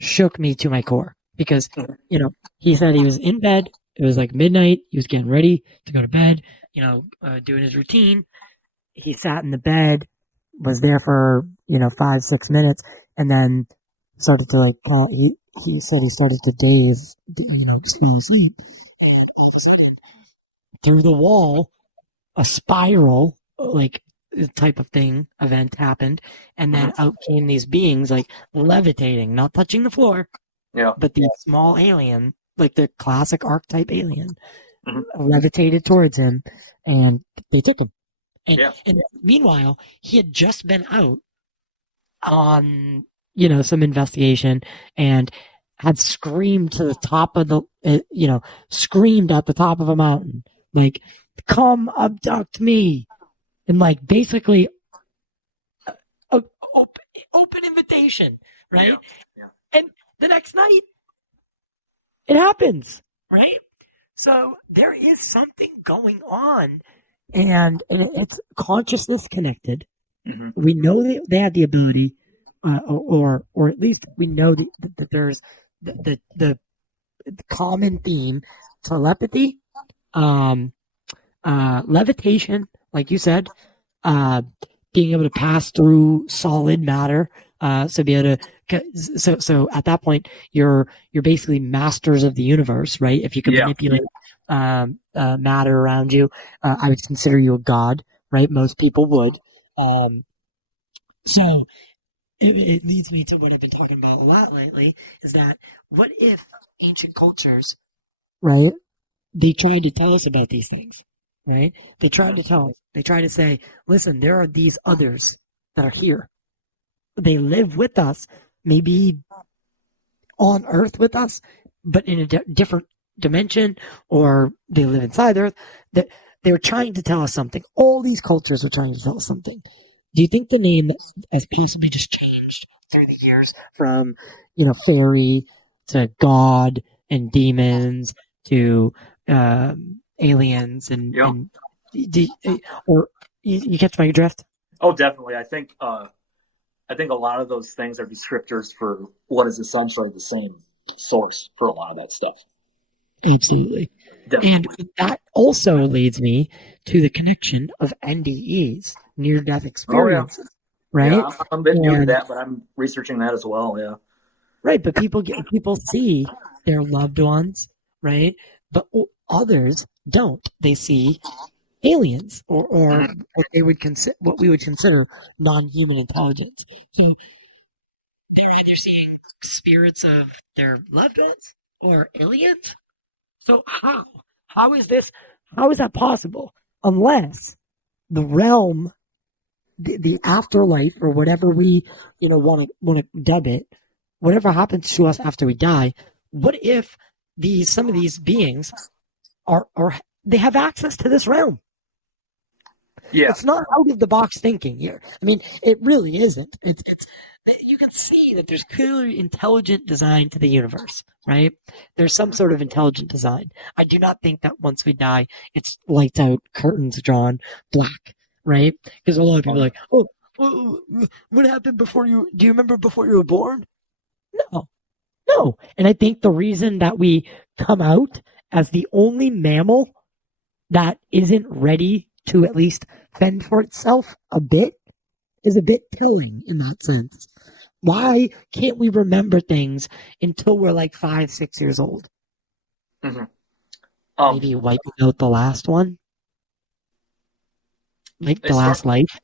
shook me to my core because, Mhm. he said he was in bed. It was like midnight. He was getting ready to go to bed, doing his routine. He sat in the bed, was there for, 5, 6 minutes, and then started to like, he said he started to daze, just fall asleep. And all of a sudden, through the wall, a spiral, like, type of thing event happened, and then Mhm. out came these beings like levitating, not touching the floor, Yeah. but the small alien, like the classic archetype alien, Mhm. levitated towards him, and they took him. And Yeah. and meanwhile, he had just been out on, some investigation, and had screamed to the top of screamed at the top of a mountain, like, "Come abduct me!" And like basically a open invitation, Yeah. right? Yeah. And the next night, it happens, right? So there is something going on, and it's consciousness connected. Mhm. We know they have the ability, or at least we know that there's the common theme: telepathy, um, levitation, like you said, uh, being able to pass through solid matter. So be able to, so at that point, you're basically masters of the universe, right? If you can Yeah. manipulate matter around you, I would consider you a god, right? Most people would. Um, so it leads me to what I've been talking about a lot lately: is that, what if ancient cultures, right? They tried to tell us about these things, right? They tried Mhm. to tell us. They tried to say, listen, there are these others that are here. They live with us, maybe on Earth with us, but in a different dimension, or they live inside Earth. That they were trying to tell us something. All these cultures were trying to tell us something. Do you think the name has possibly just changed through the years from, fairy to god and demons to aliens Yeah. and do, or you catch my drift? Oh, definitely. I think a lot of those things are descriptors for what is essentially the same source for a lot of that stuff. Absolutely. And Definitely. that also leads me to the connection of NDEs, near death Oh yeah. experiences, Yeah. right? I'm a bit new to And that, but I'm researching that as well. Yeah. right, but people see their loved ones, right? But others don't. They see aliens, or Mhm. what we would consider non-human intelligence. So they're either seeing spirits of their loved ones or aliens. So how is this? How is that possible? Unless the realm, the afterlife, or whatever we, want to dub it, whatever happens to us after we die, what if some of these beings are they have access to this realm? Yeah. It's not out of the box thinking here. I mean, it really isn't. It's you can see that there's clearly intelligent design to the universe, right? There's some Mhm. sort of intelligent design. I do not think that once we die, it's lights out, curtains drawn, black, right? Because a lot of people Oh, are yeah. like, oh, what happened before you? Do you remember before you were born? No, no. And I think the reason that we come out as the only mammal that isn't ready to at least fend for itself a bit is a bit telling in that sense. Why can't we remember things until we're like 5, 6 years old? Mhm. Um, Maybe wiping out the last one, like the as far last life.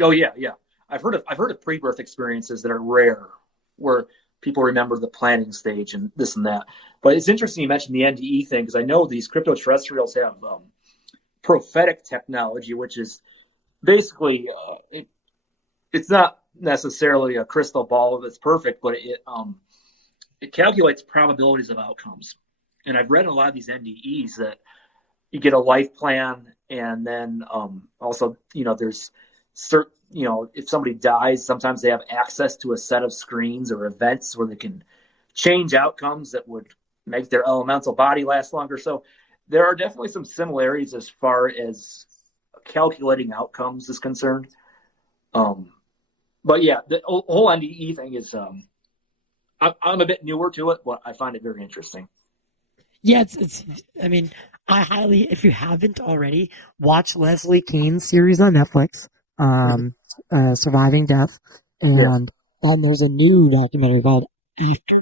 Oh yeah, yeah. I've heard of pre-birth experiences that are rare, where people remember the planning stage and this and that. But it's interesting you mentioned the NDE thing because I know these crypto terrestrials have prophetic technology, which is basically it's not necessarily a crystal ball that's perfect, but it calculates probabilities of outcomes. And I've read a lot of these NDEs that you get a life plan, and then also there's certain if somebody dies, sometimes they have access to a set of screens or events where they can change outcomes that would make their elemental body last longer. So there are definitely some similarities as far as calculating outcomes is concerned. um, but yeah, the whole NDE thing is I'm a bit newer to it, but I find it very interesting. Yeah, it's I mean, I highly, if you haven't already, watch Leslie Kean's series on Netflix, Mhm. um, Surviving Death, Yes. and then there's a new documentary called After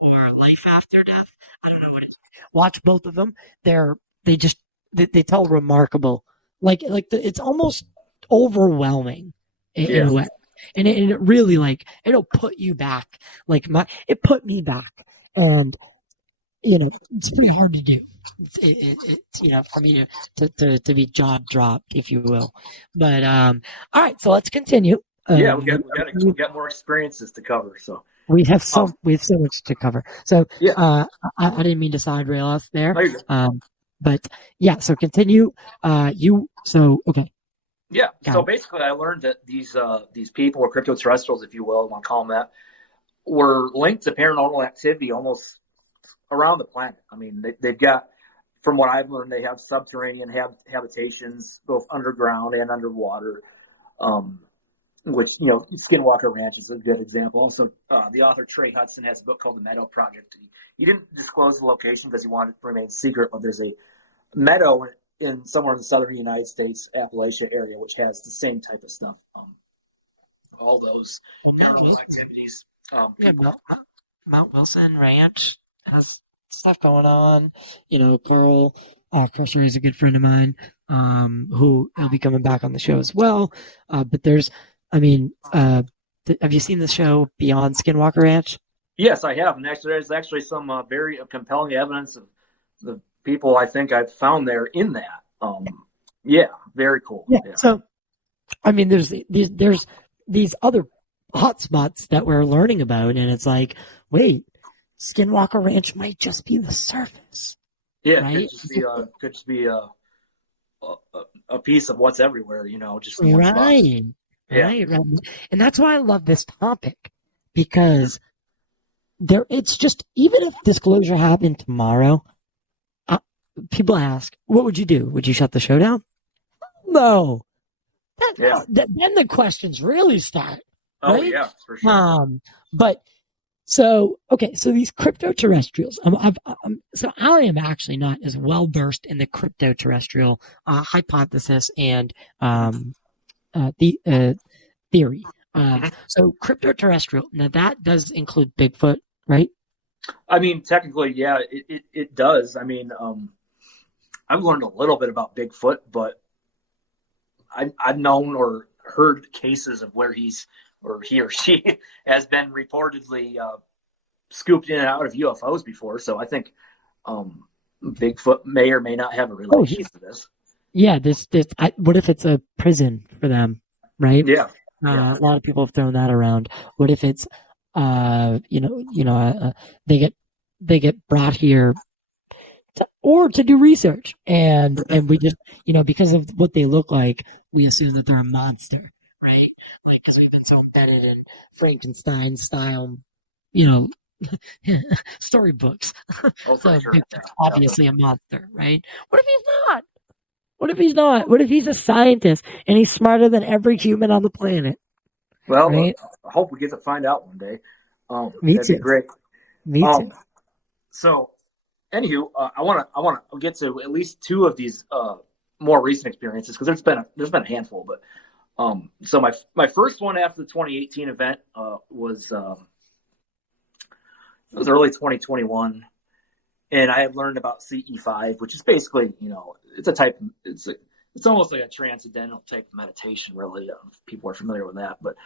or Life After Death. I don't know what it is. Watch both of them. They're they just they tell remarkable, it's almost overwhelming in a Yes. way, and it really like it'll put you back. It put me back, and it's pretty hard to do. It's for me to be jaw dropped, if you will. But all right, so let's continue. Yeah, we We got more experiences to cover. So, we have so much to cover. So yeah, I didn't mean to side rail us there. no, you're good. But yeah, so continue. Okay, Yeah. got So it. basically, I learned that these people, or crypto terrestrials, if you will, want to call them that, were linked to paranormal activity almost around the planet. I mean, they've got, from what I've learned, they have subterranean habitations, both underground and underwater. Um, which Skinwalker Ranch is a good example. Also, the author Trey Hudson has a book called The Meadow Project. He didn't disclose the location because he wanted it to remain secret, but there's a meadow in somewhere in the southern United States, Appalachia area, which has the same type of stuff. All those Well, paranormal activities. Yeah, People. Mount Wilson Ranch has stuff going on. Carl Crusher is a good friend of mine, who will be coming back on the show as well. But I mean, have you seen the show Beyond Skinwalker Ranch? Yes, I have, and actually, there's actually some very compelling evidence of the people I think I've found there in that. Yeah, very cool. Yeah. Yeah. So, I mean, there's these other hotspots that we're learning about, and it's like, wait, Skinwalker Ranch might just be the surface, Yeah, it right? could just be a piece of what's everywhere, just in one spot. Right, Yeah, right. And that's why I love this topic because it's just, even if disclosure happened tomorrow, uh, people ask, what would you do? Would you shut the show down? No. yeah. Then the questions really start, Oh right? yeah, for sure. But so these crypto terrestrials, so I am actually not as well versed in the crypto terrestrial hypothesis and the theory. Mhm. So crypto terrestrial, now that does include Bigfoot, right? I mean, technically, yeah, it does. I mean, I've learned a little bit about Bigfoot, but I've known or heard cases of where he or she has been reportedly scooped in and out of UFOs before. So I think Bigfoot may or may not have a Oh, relation to this. yeah. What if it's a prison for them, right? Yeah, yeah. A lot of people have thrown that around. What if it's, they get brought here to do research, and we just, because of what they look like, we assume that they're a monster, right? Like, because we've been so embedded in Frankenstein style, you know, storybooks. Oh, for So sure. Yeah, Bigfoot's yeah. obviously a monster, right? What if he's not? What if he's not? What if he's a scientist and he's smarter than every human on the planet, Well, right? I hope we get to find out one day. Me That'd be too. great. Me too. Um, so, anywho, I want to get to at least two of these more recent experiences because there's been a handful, but so my first one after the 2018 event was it was early 2021, and I had learned about CE5, which is basically it's a type it's almost like a transcendental type of meditation, really. If people are familiar with that, but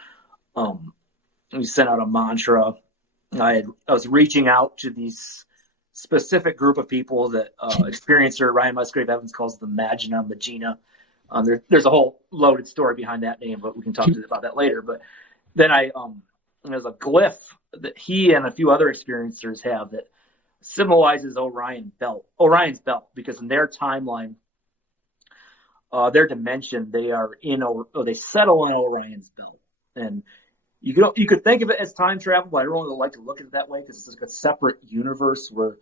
we sent out a mantra. I was reaching out to these specific group of people that experiencer Ryan Musgrave Evans calls the Magina. There's a whole loaded story behind that name, but we can talk about that later. But then there's a glyph that he and a few other experiencers have that symbolizes Orion's belt, because in their timeline, their dimension, they settle in Orion's belt, and you could think of it as time travel, but I don't really like to look at it that way because it's like a separate universe where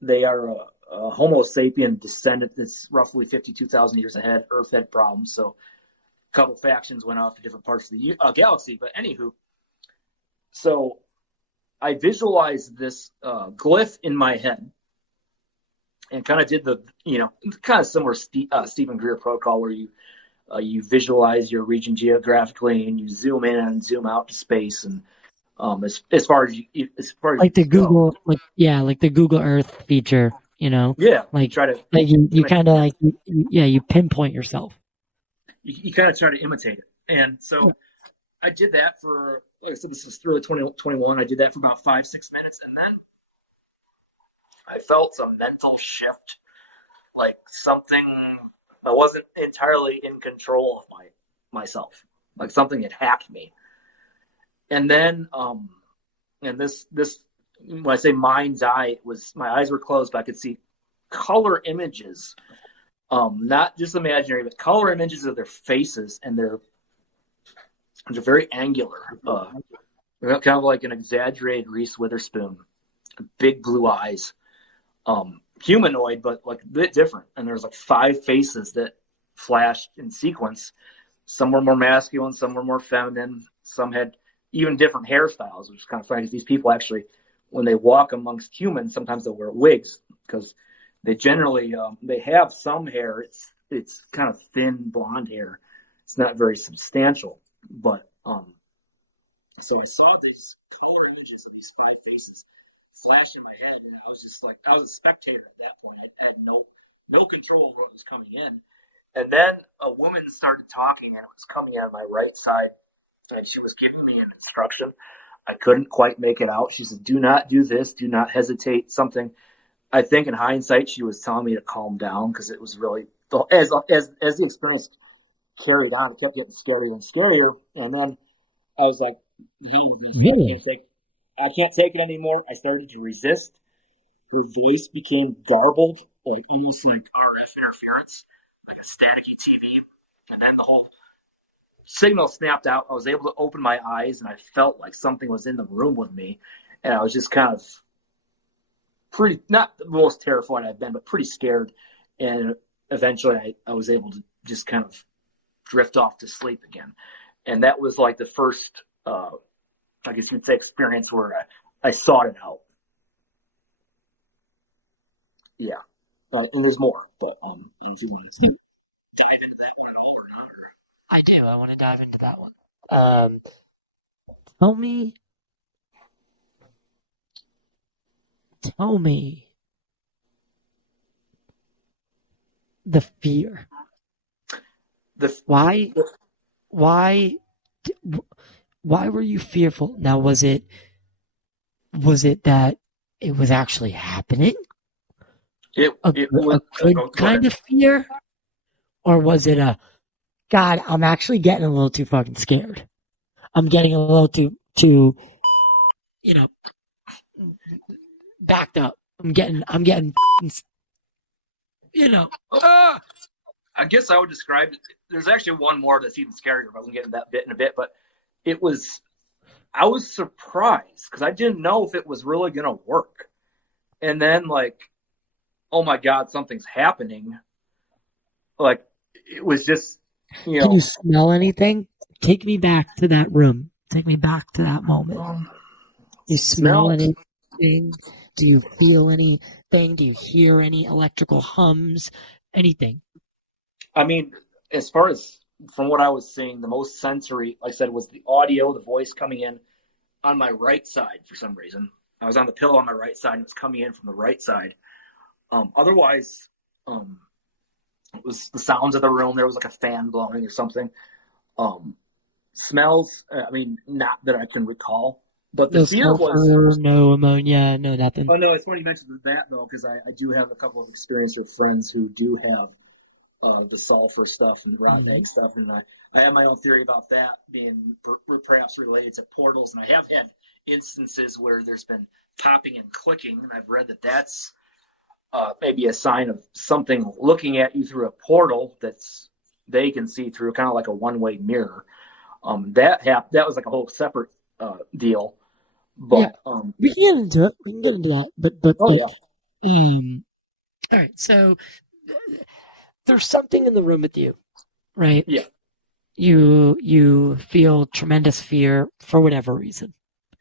they are a Homo sapien descendant that's roughly 52,000 years ahead. Earth had problems, so a couple factions went off to different parts of the galaxy. But anywho, so I visualized this glyph in my head and kind of did the, kind of similar Stephen Greer protocol where you visualize your region geographically and you zoom in and zoom out to space. And as far as Like the you go, Google, like the Google Earth feature, yeah, like try to you imitate. kind of like you pinpoint yourself. You kind of try to imitate it. And so I did that for, like I said, this is early 2021. I did that for about 5-6 minutes, and then I felt a mental shift, like something I wasn't entirely in control of myself, like something had hacked me. And then, and this when I say mind's eye, it was my eyes were closed, but I could see color images, not just imaginary, but color images of their faces, and they're very angular, kind of like an exaggerated Reese Witherspoon, big blue eyes, humanoid, but like a bit different. And there's like 5 faces that flashed in sequence. Some were more masculine, some were more feminine, some had even different hairstyles, which is kind of funny because these people actually, when they walk amongst humans, sometimes they'll wear wigs because they generally they have some hair. It's kind of thin blonde hair. It's not very substantial, but so I saw these color images of these 5 faces flash in my head, and I was just like, I was a spectator at that point. I had no control of what was coming in. And then a woman started talking, and it was coming out of my right side, and she was giving me an instruction. I couldn't quite make it out. She said, "Do not do this. Do not hesitate." Something. I think in hindsight, she was telling me to calm down because it was really, as the experience carried on, it kept getting scarier and scarier. And then I was like, I can't take it anymore. I started to resist. Her voice became garbled, like almost like RF interference, like a staticky TV. And then the whole signal snapped out. I was able to open my eyes, and I felt like something was in the room with me. And I was just kind of pretty, not the most terrified I've been, but pretty scared. And eventually I was able to just kind of drift off to sleep again. And that was like the first, I guess you'd say, experience where I sought it out. Yeah. And there's more, but if you want to I do. I want to dive into that one. Tell me the fear. the Why, why, why were you fearful? Now, was it that it was actually happening? it was A good kind of fear? Or was it a, God, I'm actually getting a little too fucking scared. I'm getting a little too, you know, backed up. I'm getting, you know, I guess I would describe it. There's actually one more that's even scarier, but we can get into that bit in a bit. But I was surprised because I didn't know if it was really going to work. And then, like, oh my God, something's happening. Like, it was just, Can you smell anything? Take me back to that room. Take me back to that moment. You smell anything? Do you feel anything? Do you hear any electrical hums? Anything? I mean, as far as from what I was seeing, the most sensory, like I said, was the audio, the voice coming in on my right side for some reason. I was on the pillow on my right side, and it was coming in from the right side. Otherwise, it was the sounds of the room. There was like a fan blowing or something. Smells, I mean, not that I can recall. But the No fear was. sulfur, no ammonia, no nothing. Oh, no, it's funny you mentioned that, though, because I do have a couple of experiences with friends who do have the sulfur stuff and the rotten egg stuff. And I have my own theory about that being perhaps related to portals. And I have had instances where there's been popping and clicking, and I've read that that's maybe a sign of something looking at you through a portal that's they can see through, kind of like a one-way mirror. That was like a whole separate deal. But we can get into it. We can get into that. But all right. So there's something in the room with you, right? Yeah. You feel tremendous fear for whatever reason.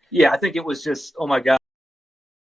Yeah, I think it was just, oh my God.